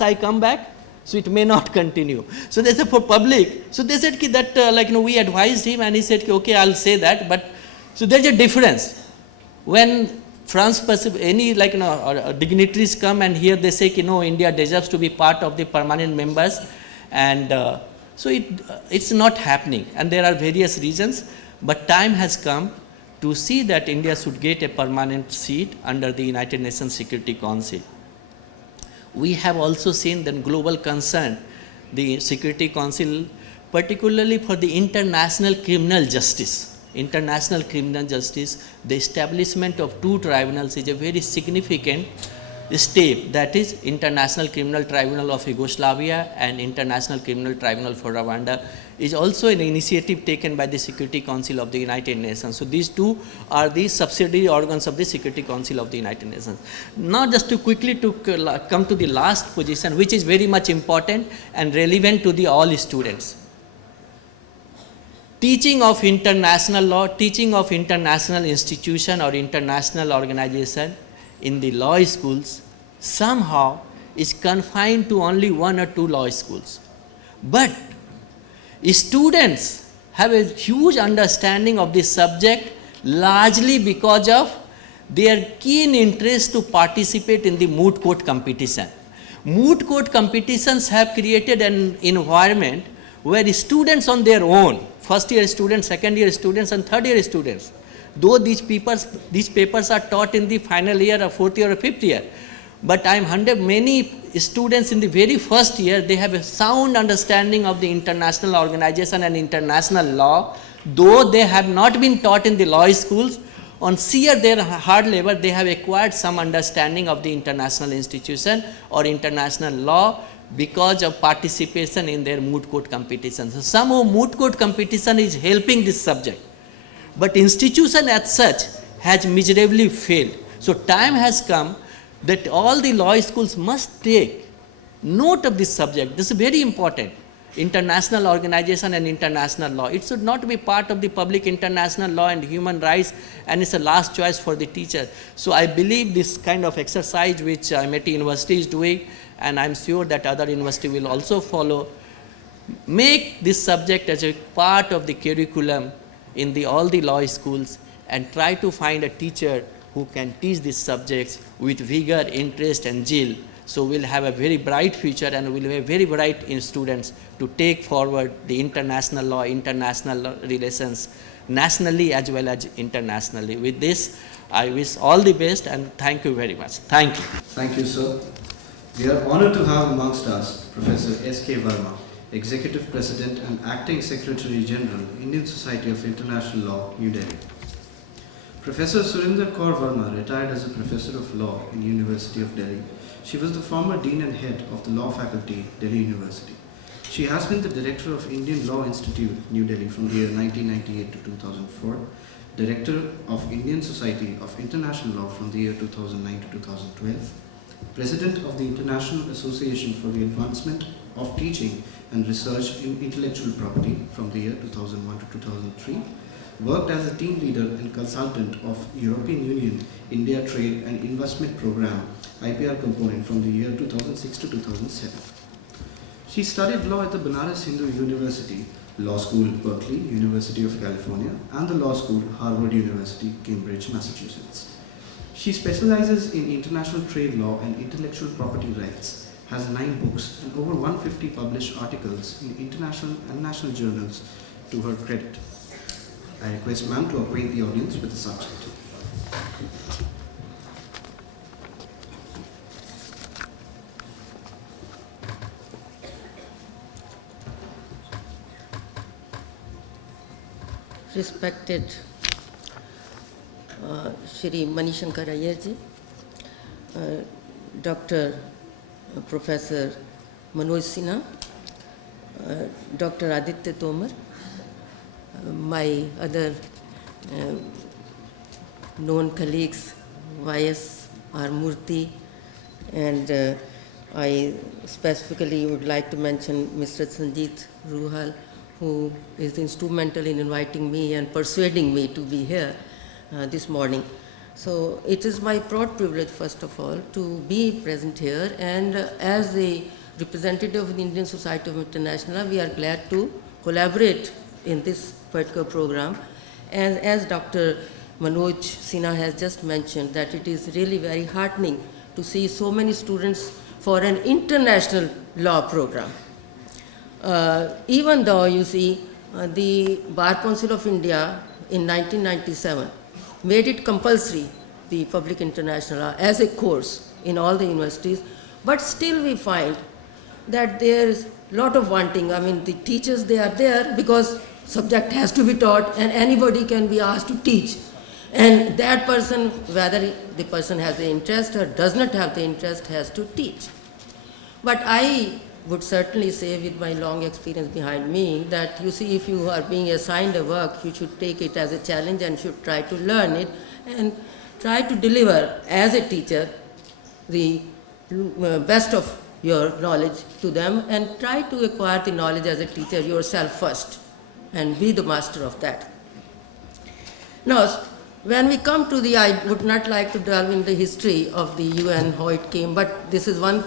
I come back, so it may not continue. So they said for public, so they said that we advised him and he said, okay, I'll say that, but so there's a difference. When any dignitaries come and here they say, India deserves to be part of the permanent members, and so it's not happening, and there are various reasons, but time has come to see that India should get a permanent seat under the United Nations Security Council. We have also seen the global concern, the Security Council, particularly for the international criminal justice. International criminal justice, the establishment of two tribunals is a very significant step, that is International Criminal Tribunal of Yugoslavia and International Criminal Tribunal for Rwanda is also an initiative taken by the Security Council of the United Nations. So these two are the subsidiary organs of the Security Council of the United Nations. Now just to quickly come to the last position, which is very much important and relevant to the all students. Teaching of international law, teaching of international institution or international organization in the law schools somehow is confined to only one or two law schools. But students have a huge understanding of this subject largely because of their keen interest to participate in the moot court competition. Moot court competitions have created an environment where students on their own, first year students, second year students and third year students, though these papers are taught in the final year or fourth year or fifth year, but many students in the very first year, they have a sound understanding of the international organization and international law, though they have not been taught in the law schools. On sheer their hard labor, they have acquired some understanding of the international institution or international law because of participation in their moot court competitions. So somehow moot court competition is helping this subject, but institution as such has miserably failed. So time has come that all the law schools must take note of this subject. This is very important. International organization and international law. It should not be part of the public international law and human rights, and it's a last choice for the teacher. So I believe this kind of exercise which MIT University is doing, and I'm sure that other university will also follow, make this subject as a part of the curriculum in all the law schools, and try to find a teacher who can teach these subjects with vigor, interest and zeal. So we'll have a very bright future, and we'll have very bright students to take forward the international law, international relations, nationally as well as internationally. With this, I wish all the best and thank you very much. Thank you. Thank you, sir. We are honored to have amongst us Professor S.K. Verma, Executive President and Acting Secretary General, Indian Society of International Law, New Delhi. Professor Surinder Kaur Verma retired as a Professor of Law in University of Delhi. She was the former Dean and Head of the Law Faculty, Delhi University. She has been the Director of Indian Law Institute, New Delhi from the year 1998 to 2004, Director of Indian Society of International Law from the year 2009 to 2012, President of the International Association for the Advancement of Teaching and Research in Intellectual Property from the year 2001 to 2003, worked as a team leader and consultant of European Union India Trade and Investment Program IPR component from the year 2006 to 2007. She studied law at the Banaras Hindu University, Law School Berkeley, University of California, and the Law School Harvard University, Cambridge, Massachusetts. She specializes in international trade law and intellectual property rights, has 9 books and over 150 published articles in international and national journals to her credit. I request ma'am to acquaint the audience with the subject. Respected Shri Manishankar Iyer ji, Dr. Professor Manoj Sinha, Dr. Aditya Tomar, my other known colleagues, Y.S. R. Murthy, and I specifically would like to mention Mr. Sanjeet Ruhal, who is instrumental in inviting me and persuading me to be here this morning. So it is my proud privilege, first of all, to be present here, and as the representative of the Indian Society of International Law, we are glad to collaborate in this particular program. And as Dr. Manoj Sinha has just mentioned, that it is really very heartening to see so many students for an international law program. Even though, you see, the Bar Council of India in 1997 made it compulsory, the public international law, as a course in all the universities, but still we find that there is a lot of wanting. I mean, the teachers, they are there because subject has to be taught and anybody can be asked to teach. And that person, whether the person has the interest or does not have the interest, has to teach. But I would certainly say, with my long experience behind me, that you see, if you are being assigned a work, you should take it as a challenge and should try to learn it and try to deliver as a teacher the best of your knowledge to them, and try to acquire the knowledge as a teacher yourself first and be the master of that. Now, when we come to the, I would not like to delve in the history of the UN, how it came, but this is one,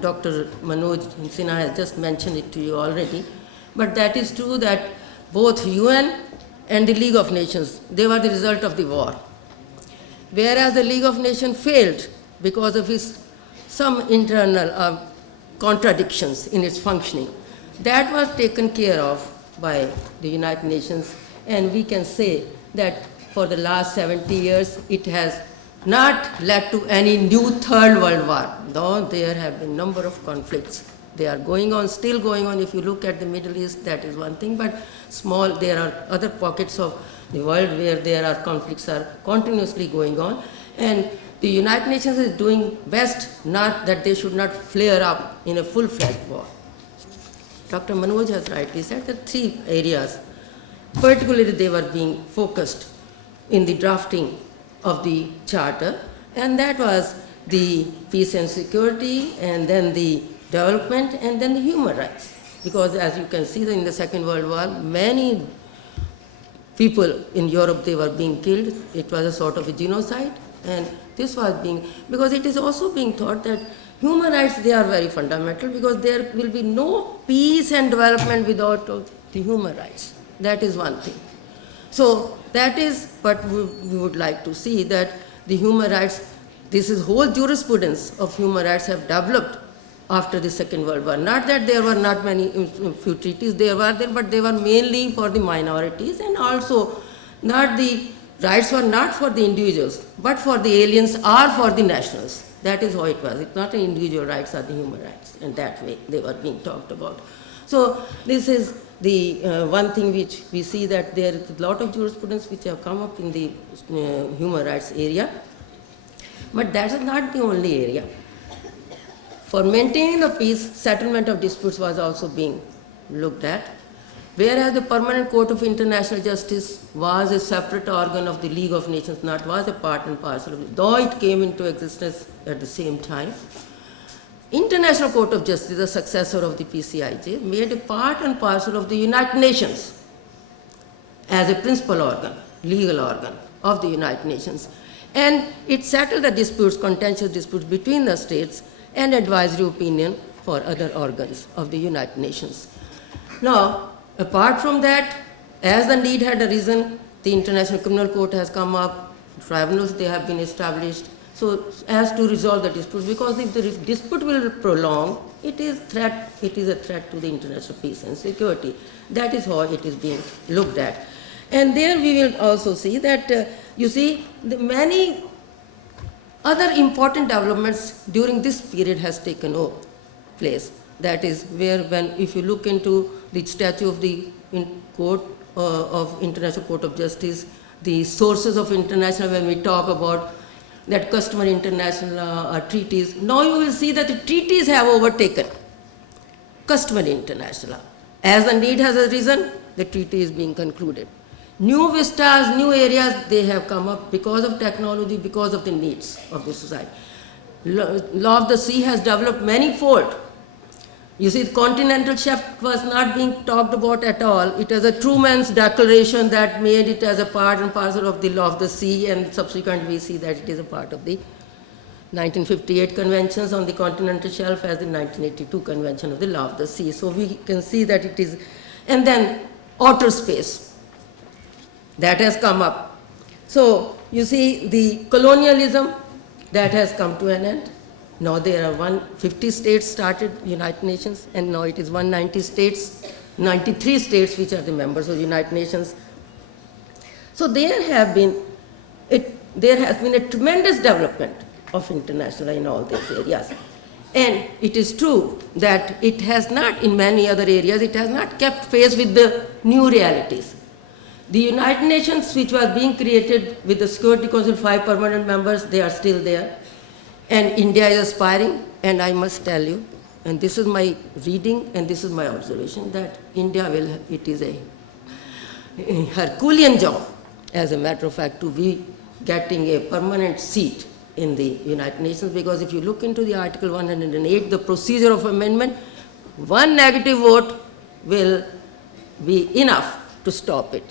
Dr. Manoj Sinha has just mentioned it to you already, but that is true that both UN and the League of Nations, they were the result of the war. Whereas the League of Nations failed because of some internal contradictions in its functioning. That was taken care of by the United Nations, and we can say that for the last 70 years, it has not led to any new Third World War, though there have been a number of conflicts. They are going on, still going on. If you look at the Middle East, that is one thing, but there are other pockets of the world where there are conflicts are continuously going on. And the United Nations is doing best, not that they should not flare up in a full-fledged war. Dr. Manoj has rightly said that 3 areas, particularly they were being focused in the drafting of the charter, and that was the peace and security, and then the development, and then the human rights. Because as you can see in the Second World War, many people in Europe, they were being killed. It was a sort of a genocide, and this was being, because it is also being thought that human rights, they are very fundamental, because there will be no peace and development without the human rights. That is one thing. So that is what we would like to see, that the human rights, this is whole jurisprudence of human rights have developed after the Second World War. Not that there were not many, few treaties, there were there, but they were mainly for the minorities, and also not the rights were not for the individuals, but for the aliens or for the nationals. That is how it was. It's not the individual rights or the human rights, and that way they were being talked about. So this is the one thing which we see, that there is a lot of jurisprudence which have come up in the human rights area. But that is not the only area. For maintaining the peace, settlement of disputes was also being looked at. Whereas the Permanent Court of International Justice was a separate organ of the League of Nations, not was a part and parcel of it, though it came into existence at the same time. International Court of Justice, the successor of the PCIJ, made a part and parcel of the United Nations as a principal organ, legal organ of the United Nations. And it settled the disputes, contentious disputes between the states, and advisory opinion for other organs of the United Nations. Now, apart from that, as the need had arisen, the International Criminal Court has come up, tribunals, they have been established, so as to resolve the dispute, because if the dispute will prolong, it is a threat to the international peace and security. That is how it is being looked at. And there we will also see that, you see, the many other important developments during this period has taken place. That is where, if you look into the statute of the court of International Court of Justice, the sources of international, when we talk about that customary international treaties, now you will see that the treaties have overtaken customary international law. As the need has arisen, the treaty is being concluded. New vistas, new areas, they have come up because of technology, because of the needs of the society. Law of the sea has developed manifold. You see, the continental shelf was not being talked about at all. It was a Truman's declaration that made it as a part and parcel of the law of the sea, and subsequently we see that it is a part of the 1958 conventions on the continental shelf as the 1982 convention of the law of the sea. So we can see that it is, and then outer space, that has come up. So you see the colonialism, that has come to an end. Now there are 150 states started United Nations, and now it is 190 states, 93 states which are the members of the United Nations. So there has been a tremendous development of international law in all these areas. And it is true that it has not, in many other areas, it has not kept pace with the new realities. The United Nations, which was being created with the Security Council 5 permanent members, they are still there. And India is aspiring, and I must tell you, and this is my reading and this is my observation, that India it is a Herculean job, as a matter of fact, to be getting a permanent seat in the United Nations, because if you look into the Article 108, the procedure of amendment, one negative vote will be enough to stop it.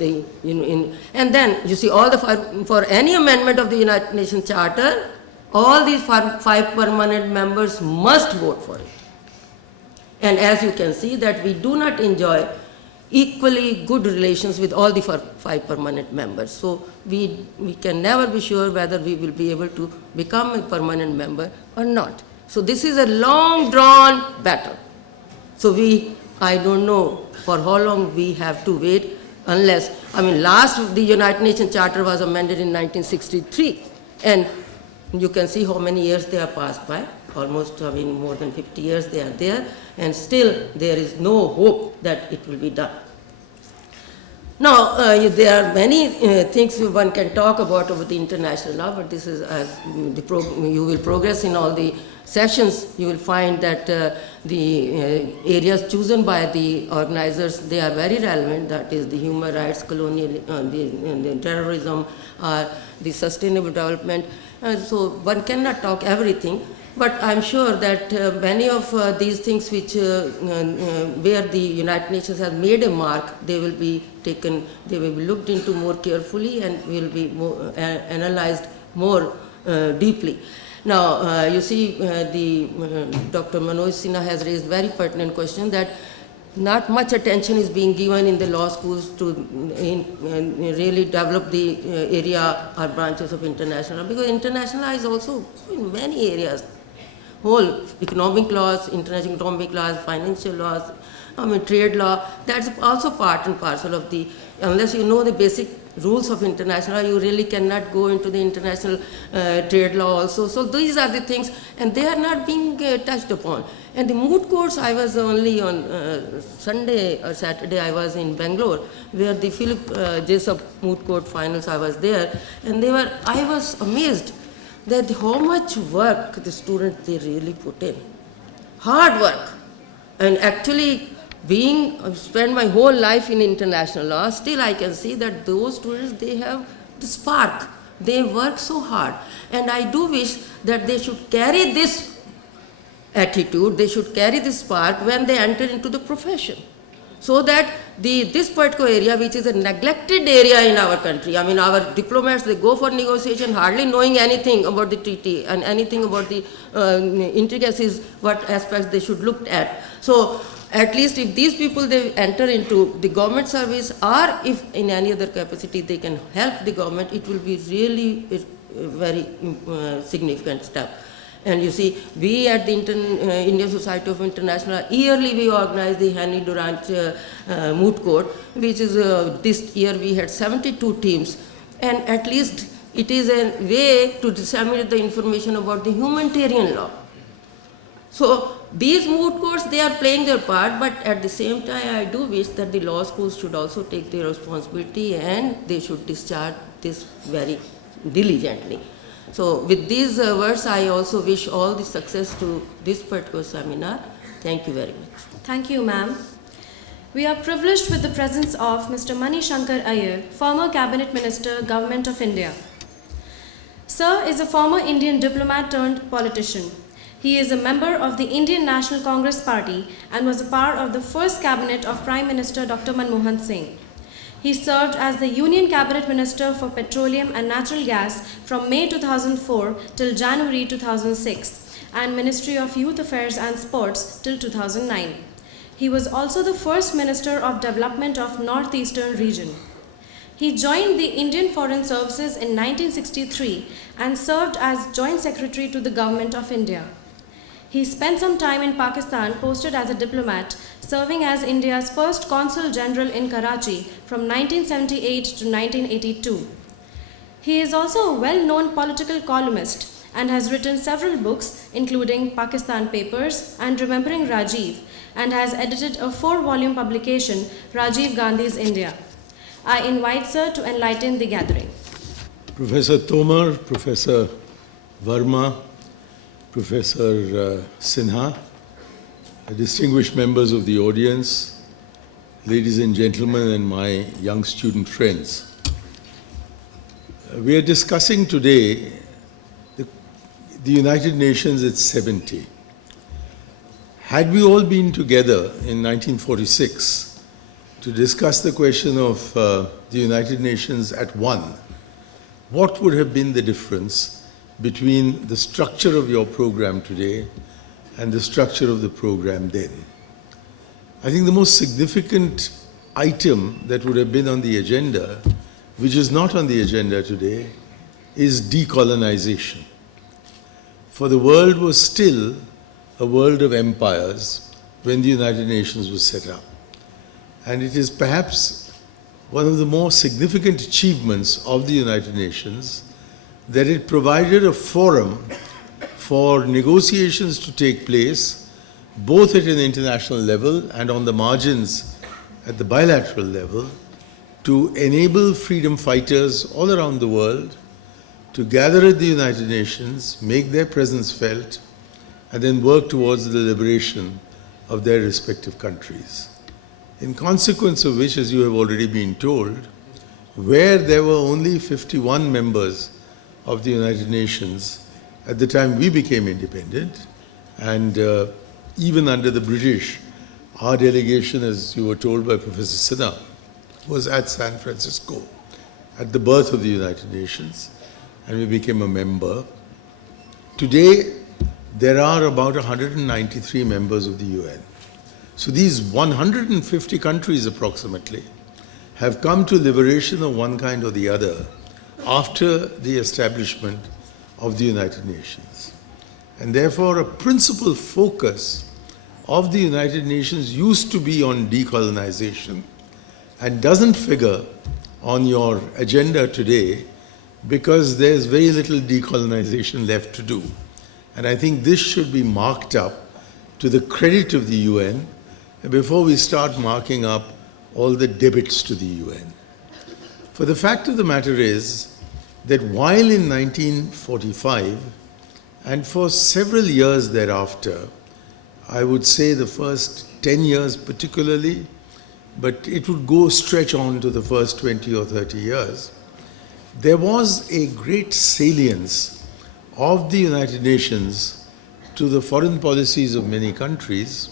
And then you see all for any amendment of the United Nations Charter, all these 5 permanent members must vote for it. And as you can see that we do not enjoy equally good relations with all the 5 permanent members. So we can never be sure whether we will be able to become a permanent member or not. So this is a long drawn battle. So I don't know for how long we have to wait, unless, last the United Nations Charter was amended in 1963, and you can see how many years they have passed by. Almost, more than 50 years they are there, and still there is no hope that it will be done. Now, there are many things one can talk about over the international law, but this is as you will progress in all the sessions, you will find that the areas chosen by the organizers, they are very relevant. That is the human rights, colonial, the terrorism, the sustainable development. So one cannot talk everything, but I'm sure that many of these things which where the United Nations has made a mark, they will be taken, they will be looked into more carefully and will be more, analyzed more deeply. Now, you see, Dr. Manoj Sinha has raised very pertinent question that not much attention is being given in the law schools to really develop the area or branches of international law, because international law is also in many areas, whole economic laws, international economic laws, financial laws, trade law, that's also part and parcel of the, unless you know the basic rules of international law, you really cannot go into the international trade law also. So these are the things, and they are not being touched upon. And the moot courts, I was only on Sunday or Saturday, I was in Bangalore, where the Philip Jessup moot court finals, I was there, and I was amazed that how much work the students, they really put in. Hard work. And actually, spent my whole life in international law, still I can see that those students, they have the spark. They work so hard. And I do wish that they should carry this attitude, they should carry this spark when they enter into the profession. So that this particular area, which is a neglected area in our country, our diplomats, they go for negotiation hardly knowing anything about the treaty and anything about the intricacies, what aspects they should look at. So at least if these people, they enter into the government service, or if in any other capacity they can help the government, it will be really a very significant step. And you see, we at the Indian Society of International, yearly we organize the Henry Durant moot court, which is this year we had 72 teams. And at least it is a way to disseminate the information about the humanitarian law. So these moot courts, they are playing their part, but at the same time, I do wish that the law schools should also take their responsibility and they should discharge this very diligently. So with these words, I also wish all the success to this particular seminar. Thank you very much. Thank you, ma'am. We are privileged with the presence of Mr. Mani Shankar Iyer, former Cabinet Minister, Government of India. Sir is a former Indian diplomat turned politician. He is a member of the Indian National Congress Party and was a part of the first cabinet of Prime Minister Dr. Manmohan Singh. He served as the Union Cabinet Minister for Petroleum and Natural Gas from May 2004 till January 2006 and Ministry of Youth Affairs and Sports till 2009. He was also the first Minister of Development of Northeastern Region. He joined the Indian Foreign Services in 1963 and served as Joint Secretary to the Government of India. He spent some time in Pakistan, posted as a diplomat, serving as India's first Consul General in Karachi from 1978 to 1982. He is also a well-known political columnist and has written several books, including Pakistan Papers and Remembering Rajiv, and has edited a 4-volume publication, Rajiv Gandhi's India. I invite Sir to enlighten the gathering. Professor Tomar, Professor Verma, Professor Sinha, distinguished members of the audience, ladies and gentlemen, and my young student friends. We are discussing today the United Nations at 70. Had we all been together in 1946 to discuss the question of the United Nations at 1, what would have been the difference between the structure of your program today and the structure of the program then? I think the most significant item that would have been on the agenda, which is not on the agenda today, is decolonization. For the world was still a world of empires when the United Nations was set up. And it is perhaps one of the more significant achievements of the United Nations that it provided a forum for negotiations to take place both at an international level and on the margins at the bilateral level to enable freedom fighters all around the world to gather at the United Nations, make their presence felt, and then work towards the liberation of their respective countries. In consequence of which, as you have already been told, where there were only 51 members of the United Nations at the time we became independent, and even under the British, our delegation, as you were told by Professor Sinha, was at San Francisco at the birth of the United Nations, and we became a member. Today, there are about 193 members of the UN. So these 150 countries approximately have come to liberation of one kind or the other after the establishment of the United Nations. And therefore, a principal focus of the United Nations used to be on decolonization and doesn't figure on your agenda today because there's very little decolonization left to do. And I think this should be marked up to the credit of the UN before we start marking up all the debits to the UN. For the fact of the matter is that while in 1945 and for several years thereafter, I would say the first 10 years particularly, but it would go stretch on to the first 20 or 30 years, there was a great salience of the United Nations to the foreign policies of many countries,